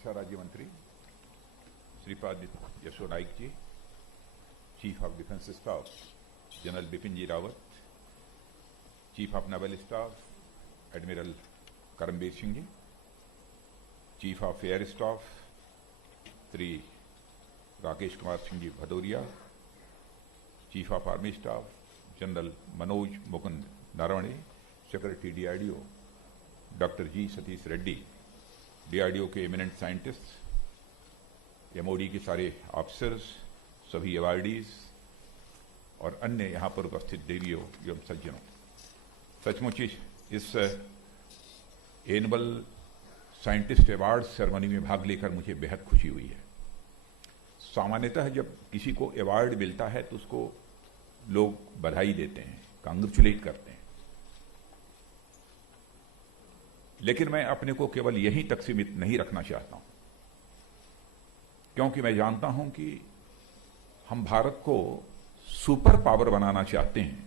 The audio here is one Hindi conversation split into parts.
रक्षा राज्य मंत्री Shripad Yesso Naik ji, chief of defence staff general Bipin ji Rawat, chief of naval staff admiral Karambir Singh ji, chief of air staff Shri Rakesh Kumar Singh ji Bhadauria, chief of army staff general Manoj Mukund Naravane, secretary DRDO doctor ji Satish Reddy, DRDO के एमिनेंट साइंटिस्ट, एमओडी के सारे ऑफिसर्स, सभी अवार्डीज और अन्य यहां पर उपस्थित देवियों एवं सज्जनों, सचमुच इस एनुअल साइंटिस्ट अवार्ड सेरेमनी में भाग लेकर मुझे बेहद खुशी हुई है। सामान्यतः जब किसी को अवार्ड मिलता है तो उसको लोग बधाई देते हैं, कांग्रेचुलेट करते हैं, लेकिन मैं अपने को केवल यहीं तक सीमित नहीं रखना चाहता हूं, क्योंकि मैं जानता हूं कि हम भारत को सुपर पावर बनाना चाहते हैं,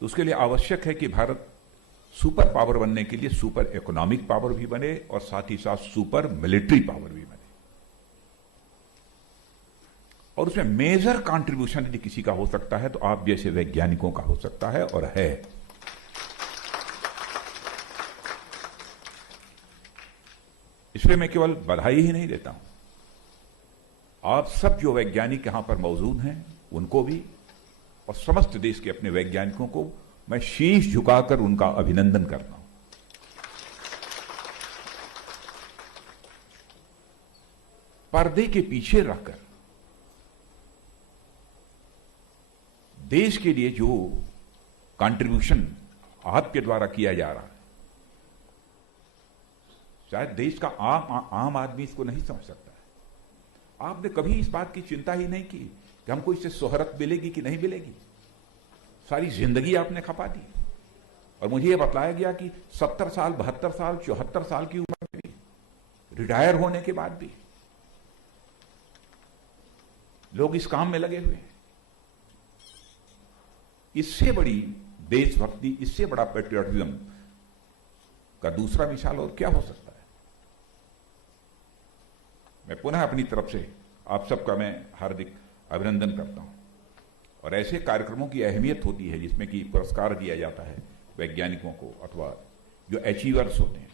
तो उसके लिए आवश्यक है कि भारत सुपर पावर बनने के लिए सुपर इकोनॉमिक पावर भी बने और साथ ही साथ सुपर मिलिट्री पावर भी बने। और उसमें मेजर कंट्रीब्यूशन यदि किसी का हो सकता है तो आप जैसे वैज्ञानिकों का हो सकता है और है। इसलिए मैं केवल बधाई ही नहीं देता हूं, आप सब जो वैज्ञानिक यहां पर मौजूद हैं उनको भी और समस्त देश के अपने वैज्ञानिकों को मैं शीश झुकाकर उनका अभिनंदन करता हूं। पर्दे के पीछे रहकर देश के लिए जो कंट्रीब्यूशन आपके द्वारा किया जा रहा है, शायद देश का आम आदमी इसको नहीं समझ सकता है। आपने कभी इस बात की चिंता ही नहीं की कि हमको इससे शोहरत मिलेगी कि नहीं मिलेगी। सारी जिंदगी आपने खपा दी और मुझे यह बतलाया गया कि 70 साल, 72 साल, 74 साल की उम्र में भी, रिटायर होने के बाद भी लोग इस काम में लगे हुए हैं। इससे बड़ी देशभक्ति, इससे बड़ा पेट्रियटिज्म का दूसरा मिसाल और क्या हो सकता है। मैं पुनः अपनी तरफ से आप सबका मैं हार्दिक अभिनंदन करता हूं। और ऐसे कार्यक्रमों की अहमियत होती है जिसमें कि पुरस्कार दिया जाता है वैज्ञानिकों को अथवा जो अचीवर्स होते हैं,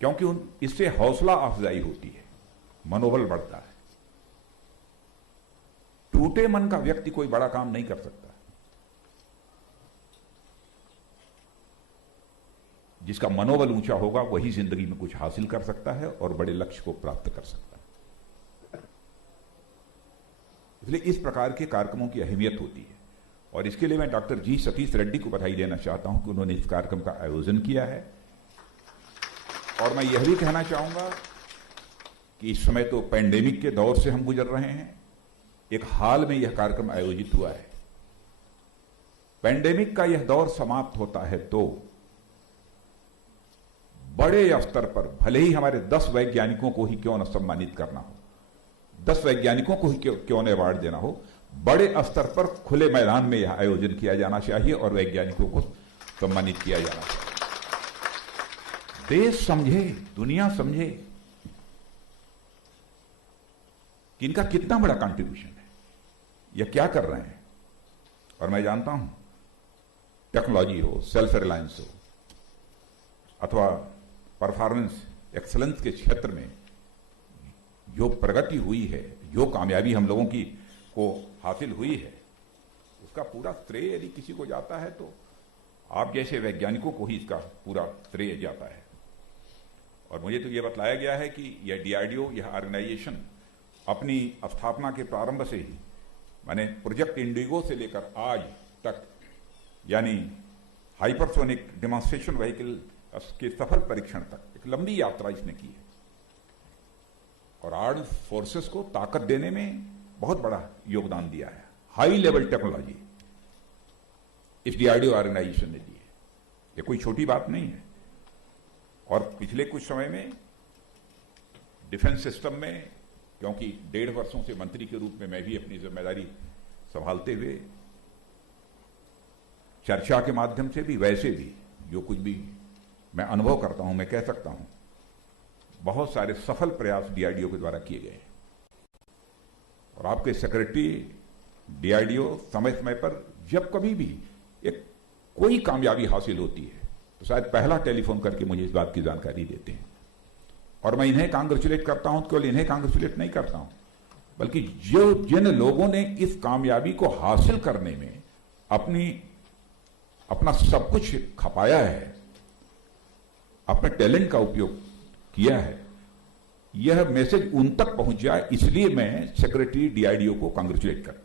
क्योंकि इससे हौसला अफजाई होती है, मनोबल बढ़ता है। टूटे मन का व्यक्ति कोई बड़ा काम नहीं कर सकता। जिसका मनोबल ऊंचा होगा वही जिंदगी में कुछ हासिल कर सकता है और बड़े लक्ष्य को प्राप्त कर सकता है। इसलिए इस प्रकार के कार्यक्रमों की अहमियत होती है और इसके लिए मैं डॉक्टर जी सतीश रेड्डी को बधाई देना चाहता हूं कि उन्होंने इस कार्यक्रम का आयोजन किया है। और मैं यह भी कहना चाहूंगा कि इस समय तो पैंडेमिक के दौर से हम गुजर रहे हैं, एक हाल में यह कार्यक्रम आयोजित हुआ है। पैंडेमिक का यह दौर समाप्त होता है तो बड़े स्तर पर भले ही हमारे 10 वैज्ञानिकों को ही क्यों न सम्मानित करना हो, 10 वैज्ञानिकों को ही क्यों न अवार्ड देना हो, बड़े स्तर पर खुले मैदान में यह आयोजन किया जाना चाहिए और वैज्ञानिकों को सम्मानित किया जाना चाहिए। देश समझे, दुनिया समझे कि इनका कितना बड़ा कंट्रीब्यूशन है, यह क्या कर रहे हैं। और मैं जानता हूं टेक्नोलॉजी हो, सेल्फ रिलायंस हो अथवा परफॉर्मेंस एक्सलेंस के क्षेत्र में जो प्रगति हुई है, जो कामयाबी हम लोगों की को हासिल हुई है, उसका पूरा श्रेय यदि किसी को जाता है तो आप जैसे वैज्ञानिकों को ही इसका पूरा श्रेय जाता है। और मुझे तो यह बतलाया गया है कि यह डीआरडीओ, यह ऑर्गेनाइजेशन अपनी स्थापना के प्रारंभ से ही, माने प्रोजेक्ट इंडिगो से लेकर आज तक, यानी हाइपरसोनिक डेमोन्स्ट्रेशन व्हीकल के सफल परीक्षण तक एक लंबी यात्रा इसने की है और आर्म्ड फोर्सेस को ताकत देने में बहुत बड़ा योगदान दिया है। हाई लेवल टेक्नोलॉजी इस डीआरडीओ ऑर्गेनाइजेशन ने दी है, ये कोई छोटी बात नहीं है। और पिछले कुछ समय में डिफेंस सिस्टम में, क्योंकि 1.5 वर्षों से मंत्री के रूप में मैं भी अपनी जिम्मेदारी संभालते हुए चर्चा के माध्यम से भी, वैसे भी जो कुछ भी मैं अनुभव करता हूं, मैं कह सकता हूं, बहुत सारे सफल प्रयास डीआरडीओ के द्वारा किए गए और आपके सेक्रेटरी डीआरडीओ समय समय पर जब कभी भी एक कोई कामयाबी हासिल होती है तो शायद पहला टेलीफोन करके मुझे इस बात की जानकारी देते हैं और मैं इन्हें कांग्रेचुलेट करता हूं, केवल इन्हें कांग्रेचुलेट नहीं करता हूं बल्कि जिन लोगों ने इस कामयाबी को हासिल करने में अपना सब कुछ खपाया है, अपने टैलेंट का उपयोग किया है, यह मैसेज उन तक पहुंच जाए, इसलिए मैं सेक्रेटरी डीआरडीओ को कांग्रेचुलेट करता हूं।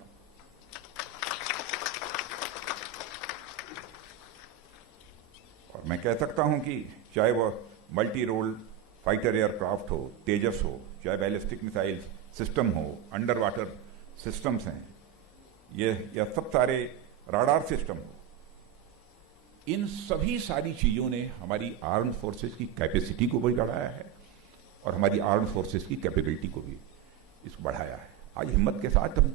और मैं कह सकता हूं कि चाहे वह मल्टी रोल फाइटर एयरक्राफ्ट हो, तेजस हो, चाहे बैलिस्टिक मिसाइल सिस्टम हो, अंडर वाटर सिस्टम्स हैं, यह सब सारे राडार सिस्टम हो, इन सभी सारी चीजों ने हमारी आर्म्ड फोर्सेस की कैपेसिटी को भी बढ़ाया है और हमारी आर्म्ड फोर्सेस की कैपेबिलिटी को भी इसको बढ़ाया है। आज हिम्मत के साथ हम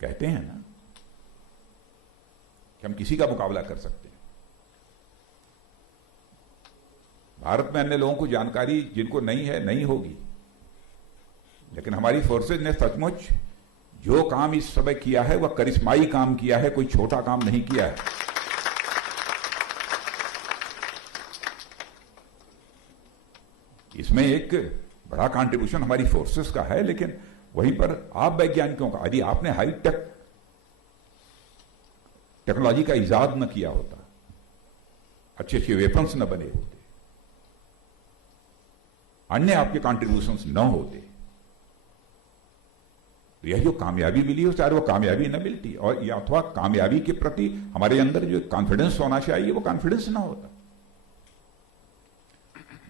कहते हैं ना कि हम किसी का मुकाबला कर सकते हैं। भारत में अन्य लोगों को जानकारी जिनको नहीं है नहीं होगी, लेकिन हमारी फोर्सेज ने सचमुच जो काम इस समय किया है वह करिश्माई काम किया है, कोई छोटा काम नहीं किया है। इसमें एक बड़ा कंट्रीब्यूशन हमारी फोर्सेस का है, लेकिन वहीं पर आप वैज्ञानिकों का, यदि आपने हाई टेक्नोलॉजी का इजाद न किया होता, अच्छे अच्छे वेपन्स न बने होते, अन्य आपके कंट्रीब्यूशंस न होते, तो यह जो कामयाबी मिली हो, चाहे वो कामयाबी न मिलती, और या अथवा कामयाबी के प्रति हमारे अंदर जो कॉन्फिडेंस होना चाहिए वो कॉन्फिडेंस ना होता।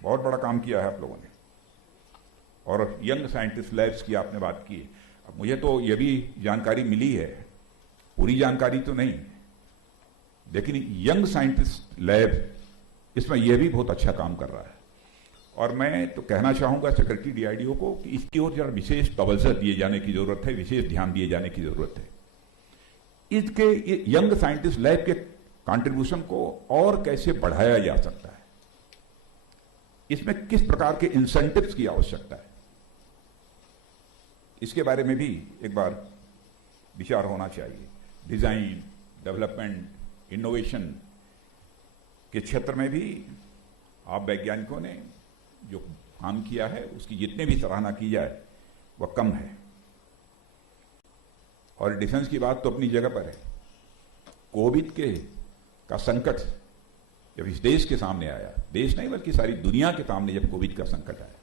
बहुत बड़ा काम किया है आप लोगों ने। और यंग साइंटिस्ट लैब्स की आपने बात की। अब मुझे तो यह भी जानकारी मिली है, पूरी जानकारी तो नहीं, लेकिन यंग साइंटिस्ट लैब इसमें यह भी बहुत अच्छा काम कर रहा है। और मैं तो कहना चाहूंगा सेक्रेटरी डीआरडीओ को कि इसकी ओर जरा विशेष तवज्जो दिए जाने की जरूरत है, विशेष ध्यान दिए जाने की जरूरत है। इसके यंग साइंटिस्ट लैब के कंट्रीब्यूशन को और कैसे बढ़ाया जा सकता है, इसमें किस प्रकार के इंसेंटिव्स की आवश्यकता है, इसके बारे में भी एक बार विचार होना चाहिए। डिजाइन, डेवलपमेंट, इनोवेशन के क्षेत्र में भी आप वैज्ञानिकों ने जो काम किया है उसकी जितने भी सराहना की जाए वह कम है। और डिफेंस की बात तो अपनी जगह पर है। कोविड का संकट जब इस देश के सामने आया, देश नहीं बल्कि सारी दुनिया के सामने जब कोविड का संकट आया,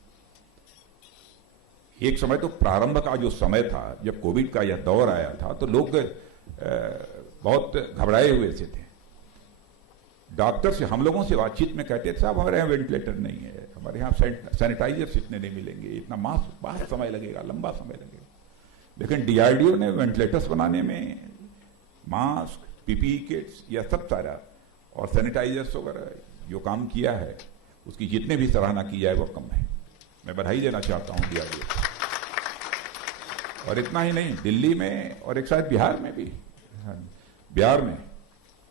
एक समय तो प्रारंभ का जो समय था जब कोविड का यह दौर आया था तो लोग बहुत घबराए हुए से थे। डॉक्टर से, हम लोगों से बातचीत में कहते थे साहब हमारे यहाँ वेंटिलेटर नहीं है, हमारे यहाँ सैनिटाइजर्स इतने नहीं मिलेंगे, इतना मास्क बहुत समय लगेगा, लंबा समय लगेगा। लेकिन डीआरडीओ ने वेंटिलेटर्स बनाने में मास्क, पीपीई किट्स, यह सब सारा और सैनिटाइजर्स वगैरह जो काम किया है उसकी जितने भी सराहना की जाए वो कम है। मैं बधाई देना चाहता हूं डीआरडीओ को। और इतना ही नहीं, दिल्ली में और एक शायद बिहार में भी, बिहार में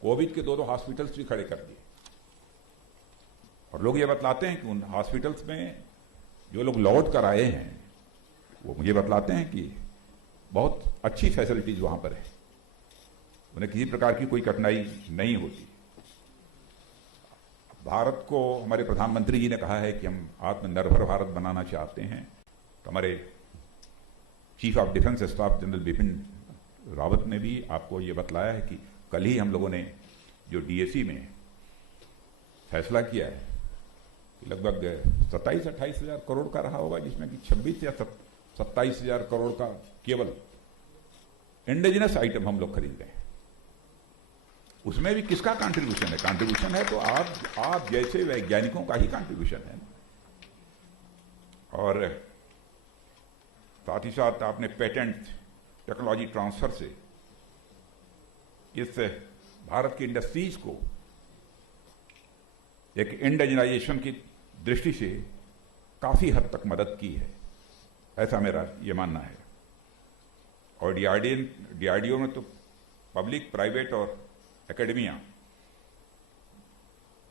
कोविड के दो हॉस्पिटल्स भी खड़े कर दिए। और लोग ये बतलाते हैं कि उन हॉस्पिटल्स में जो लोग लौट कर आए हैं वो मुझे बतलाते हैं कि बहुत अच्छी फैसिलिटीज वहां पर है, उन्हें किसी प्रकार की कोई कठिनाई नहीं होती। भारत को हमारे प्रधानमंत्री जी ने कहा है कि हम आत्मनिर्भर भारत बनाना चाहते हैं, तो हमारे chief of defence staff general Bipin Rawat ने भी आपको ये बतलाया है कि कल ही हम लोगों ने जो डीएसी में फैसला किया है कि लगभग 27-28 हजार करोड़ का रहा होगा, जिसमें कि 26 या 27 हजार करोड़ का केवल इंडिजिनस आइटम हम लोग खरीद रहे हैं। उसमें भी किसका कंट्रीब्यूशन है? कंट्रीब्यूशन है तो आप जैसे वैज्ञानिकों का ही कंट्रीब्यूशन है। और साथ ही साथ आपने पेटेंट टेक्नोलॉजी ट्रांसफर से इस भारत की इंडस्ट्रीज को एक इंडिजिनाइजेशन की दृष्टि से काफी हद तक मदद की है, ऐसा मेरा ये मानना है। और डीआरडीओ में तो पब्लिक, प्राइवेट और एकेडमिया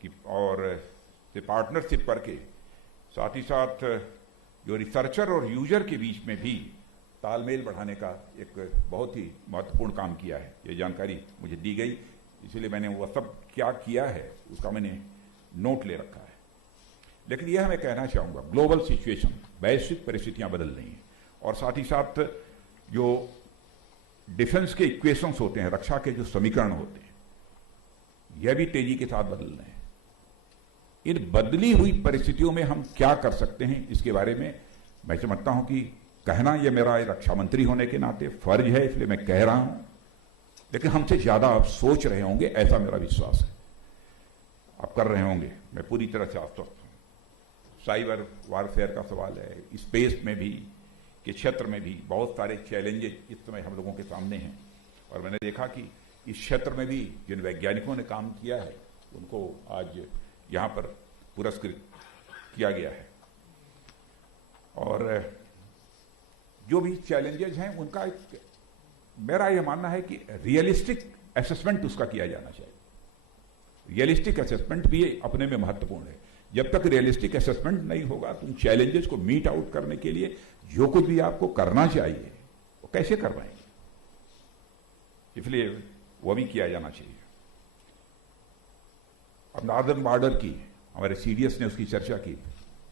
की और से पार्टनरशिप करके साथ ही साथ जो रिसर्चर और यूजर के बीच में भी तालमेल बढ़ाने का एक बहुत ही महत्वपूर्ण काम किया है। ये जानकारी मुझे दी गई, इसलिए मैंने वो सब क्या किया है उसका मैंने नोट ले रखा है। लेकिन यह मैं कहना चाहूँगा, ग्लोबल सिचुएशन, वैश्विक परिस्थितियाँ बदल रही हैं और साथ ही साथ जो डिफेंस के इक्वेशंस होते हैं, रक्षा के जो समीकरण होते हैं, यह भी तेजी के साथ बदल रहे हैं। इन बदली हुई परिस्थितियों में हम क्या कर सकते हैं, इसके बारे में मैं समझता हूं कि कहना यह मेरा रक्षा मंत्री होने के नाते फर्ज है, इसलिए मैं कह रहा हूं। लेकिन हमसे ज्यादा आप सोच रहे होंगे, ऐसा मेरा विश्वास है। आप कर रहे होंगे, मैं पूरी तरह से आश्वस्त हूं। साइबर वारफेयर का सवाल है, स्पेस में भी के क्षेत्र में भी बहुत सारे चैलेंजेस इस समय हम लोगों के सामने हैं और मैंने देखा कि इस क्षेत्र में भी जिन वैज्ञानिकों ने काम किया है उनको आज यहां पर पुरस्कृत किया गया है। और जो भी चैलेंजेस हैं उनका मेरा यह मानना है कि रियलिस्टिक असेसमेंट उसका किया जाना चाहिए। रियलिस्टिक असेसमेंट भी अपने में महत्वपूर्ण है। जब तक रियलिस्टिक असेसमेंट नहीं होगा तो उन चैलेंजेस को मीट आउट करने के लिए जो कुछ भी आपको करना चाहिए वो कैसे कर पाएंगे, इसलिए वो भी किया जाना चाहिए। अब नॉर्दर्न बॉर्डर की हमारे सीडीएस ने उसकी चर्चा की,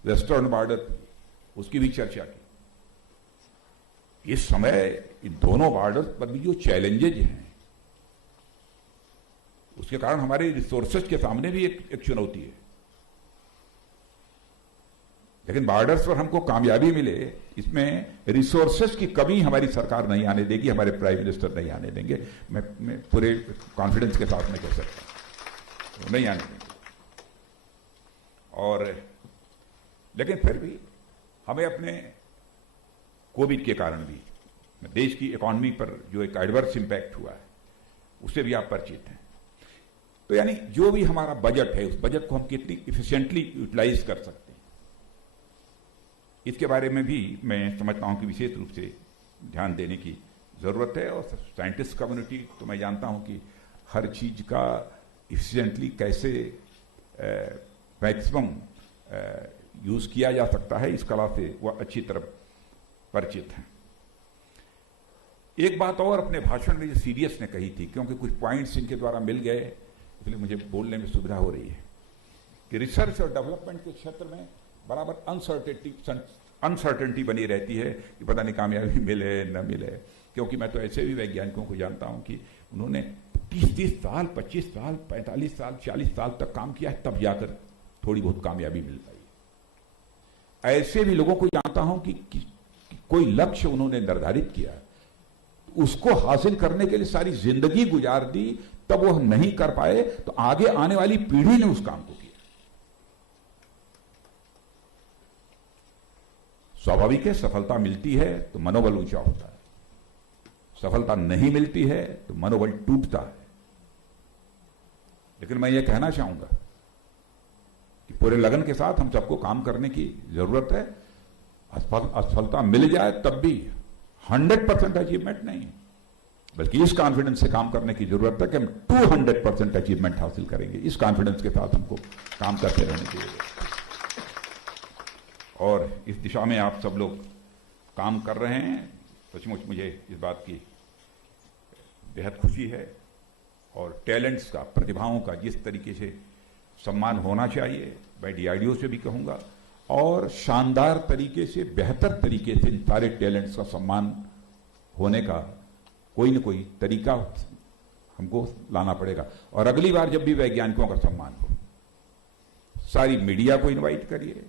वेस्टर्न बॉर्डर उसकी भी चर्चा की। इस समय इन दोनों बॉर्डर पर भी जो चैलेंजेज हैं उसके कारण हमारे रिसोर्सेज के सामने भी एक चुनौती है। लेकिन बॉर्डर्स पर हमको कामयाबी मिले, इसमें रिसोर्सेज की कमी हमारी सरकार नहीं आने देगी, हमारे प्राइम मिनिस्टर नहीं आने देंगे। मैं पूरे कॉन्फिडेंस के साथ में कह सकता हूं, नहीं आने देंगे। और लेकिन फिर भी हमें अपने कोविड के कारण भी देश की इकोनॉमी पर जो एक एडवर्स इंपैक्ट हुआ है उससे भी आप परिचित हैं। तो यानी जो भी हमारा बजट है उस बजट को हम कितनी इफिशिएंटली यूटिलाइज कर सकते हैं, इसके बारे में भी मैं समझता हूं कि विशेष रूप से ध्यान देने की जरूरत है। और साइंटिस्ट कम्युनिटी तो मैं जानता हूं कि हर चीज का इफिशिएंटली कैसे मैक्सिमम यूज किया जा सकता है, इस कला से वह अच्छी तरह परिचित हैं। एक बात और अपने भाषण में जो सीडीएस ने कही थी, क्योंकि कुछ पॉइंट्स इनके द्वारा मिल गए इसलिए मुझे बोलने में सुविधा हो रही है, कि रिसर्च और डेवलपमेंट के क्षेत्र में बराबर अनसर्टेनिटी बनी रहती है कि पता नहीं कामयाबी मिले न मिले। क्योंकि मैं तो ऐसे भी वैज्ञानिकों को जानता हूं कि उन्होंने 30-30 साल, 25 साल, 45 साल, 40 साल तक काम किया है, तब जाकर थोड़ी बहुत कामयाबी मिल पाई। ऐसे भी लोगों को जानता हूं कि कोई लक्ष्य उन्होंने निर्धारित किया, उसको हासिल करने के लिए सारी जिंदगी गुजार दी, तब वह नहीं कर पाए तो आगे आने वाली पीढ़ी ने उस काम को किया। स्वाभाविक है, सफलता मिलती है तो मनोबल ऊंचा होता है, सफलता नहीं मिलती है तो मनोबल टूटता है। लेकिन मैं ये कहना चाहूंगा कि पूरे लगन के साथ हम सबको काम करने की जरूरत है। असफलता मिल जाए तब भी 100% अचीवमेंट नहीं, बल्कि इस कॉन्फिडेंस से काम करने की जरूरत है कि हम 200% अचीवमेंट हासिल करेंगे। इस कॉन्फिडेंस के साथ हमको काम करते रहने की जरूरत है। और इस दिशा में आप सब लोग काम कर रहे हैं, सचमुच मुझे इस बात की बेहद खुशी है। और टैलेंट्स का, प्रतिभाओं का जिस तरीके से सम्मान होना चाहिए, मैं डीआरडीओ से भी कहूंगा, और शानदार तरीके से, बेहतर तरीके से इन सारे टैलेंट्स का सम्मान होने का कोई न कोई तरीका हमको लाना पड़ेगा। और अगली बार जब भी वैज्ञानिकों का सम्मान हो, सारी मीडिया को इनवाइट करिए,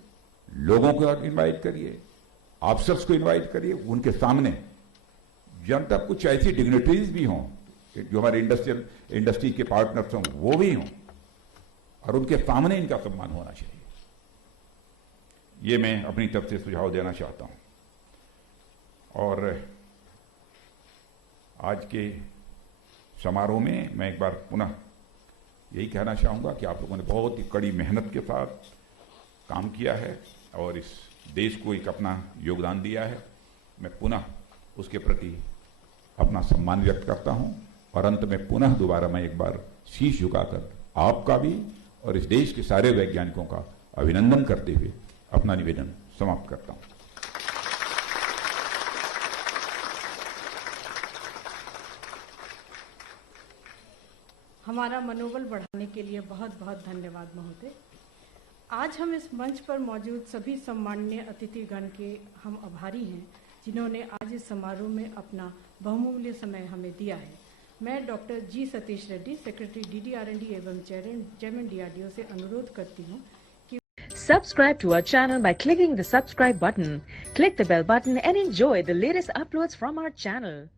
लोगों को इनवाइट करिए, ऑफिसर्स को इनवाइट करिए, उनके सामने जब तक कुछ ऐसी डिग्निटरीज भी हों जो हमारे इंडस्ट्री के पार्टनर्स हों, वो भी हों, और उनके सामने इनका सम्मान होना चाहिए। ये मैं अपनी तरफ से सुझाव देना चाहता हूं। और आज के समारोह में मैं एक बार पुनः यही कहना चाहूंगा कि आप लोगों ने बहुत ही कड़ी मेहनत के साथ काम किया है और इस देश को एक अपना योगदान दिया है। मैं पुनः उसके प्रति अपना सम्मान व्यक्त करता हूं। और अंत में पुनः दोबारा मैं एक बार शीश झुकाकर आपका भी और इस देश के सारे वैज्ञानिकों का अभिनंदन करते हुए अपना निवेदन समाप्त करता हूं। हमारा मनोबल बढ़ाने के लिए बहुत बहुत धन्यवाद महोदय। आज हम इस मंच पर मौजूद सभी सम्माननीय अतिथिगण के हम आभारी हैं, जिन्होंने आज इस समारोह में अपना बहुमूल्य समय हमें दिया है। मैं doctor ji Satish Reddy, secretary DDR&D एवं चेयरमैन DRDO से अनुरोध करती हूँ कि Subscribe to our channel by clicking the subscribe button. Click the bell button and enjoy the latest uploads from our channel.